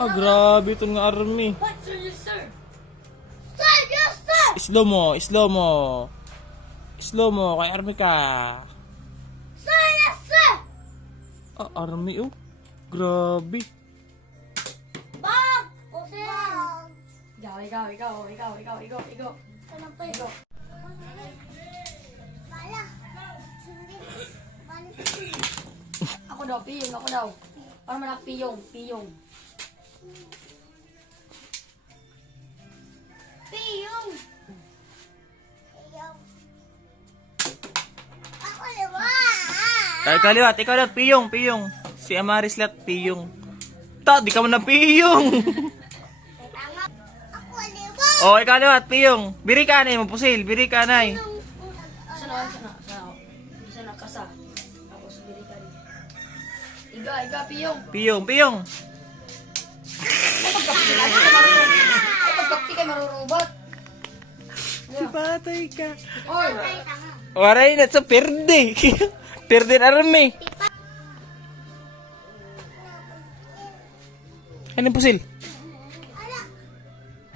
Ah, grabe itong nga army. Sir, yes, sir. Sir, yes, sir! Slow mo, slow mo. Slow mo, kay army ka. Sir, yes, sir! Ah, army oh. Grabe. Bag! Pusil! Ikaw. Anong pa ito? Bala. Bala. Ako daw, piyong, ako daw. Para manak piyong. Piyong. Piyong. Ako liwa. Kaya kaliwat, ikaw lang, piyong. Si Amaris lat, piyong. Ta, di ka man na piyong. Tama. Ako liwa. Oh, ikaw kaliwat, piyong. Biri ka na, mapusil, biri ka na. Sana. Isa na kasa. Tapos bili ka rin. Iga, piyong. Piyong. Ay, pagkapti kayo marurubot. Si patay ka. Oy! Waray na sa perde. Perde na army. Ano yung pusil?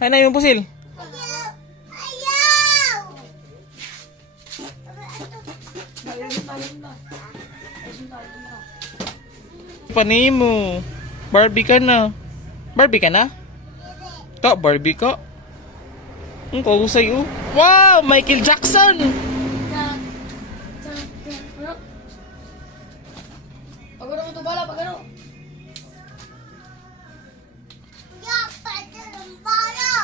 Ano yung pusil? Ayaw! Ayun na. Panimo. Barbie ka na. Barbie ka na? Ta, Barbie ka. Ang kausay oh. Wow, Michael Jackson. Pagano mo ito bala, pagano? Yak, pwede ng bala!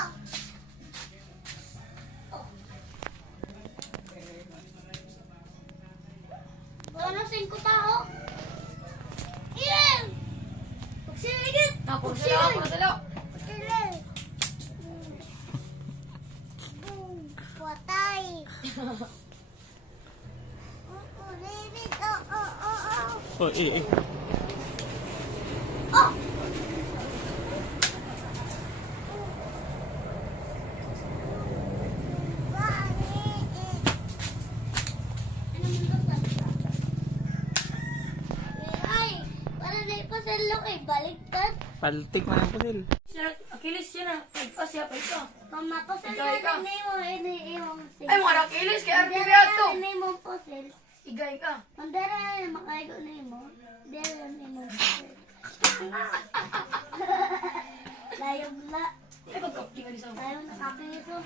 Ano, 5 tao? Ilan? Pagsiligit! Tapos sila. Ilan? Patay! Ulit! Oh, eh. Oh! Ay, para na ipasalo kay baliktad. Paltik man ang pusil. Akilis siya na. Pagpa siya. Mama, pasal Ikaw, ikaw. na mo, ini-iwang Ay, mga nakilis kay Arby Beato. Ini mo pasal. Igay ka. Mandara na makaigo na mo. Dara na mo pasal. Layog la. Ay, pagkapti ka di sa Ayaw na kaping ito.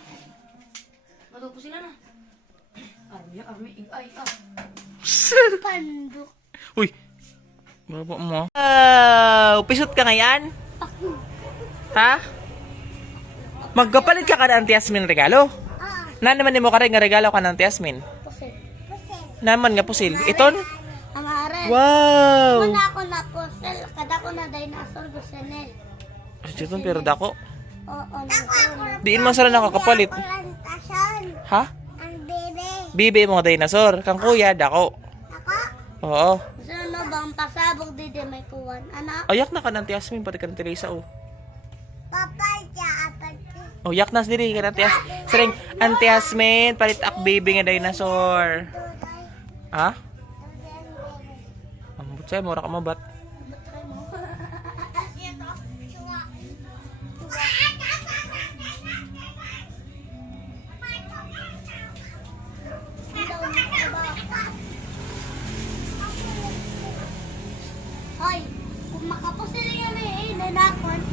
Matupo sila na. Army, igay ka. Pandok. Uy. Baba mo. Pisot ka ngayon? Ha? Magkapalit ka ka na Auntie Yasmin regalo? Ah, Na naman mo ka rin nga regalo ka ng Auntie Yasmin? pasal. Pasal. Naman nga pusil. Iton? Amare. Wow! Kuna ako na pasal. Kada ko na dinosaur gusto na. Iton pero dako. Oo, na. Diin man sila nakakapalit. Plantasyon. Ha? Ang bebe. Bibi mga dinosaur. Kang kuya, dako. Ako? Oo. Gusto na bang pasabog dito may kuwan? Anak? Ayak na ka ng Auntie Yasmin pati ka ng Teresa oh. Papa, apat. Oh, yak nas diri ka ng Auntie Yasmin. Saring Auntie Yasmin, palit ak baby nga dinosaur. Ha? Ang butsay, mura ka mabat. Hoy, kung makapos sila yan nanakon.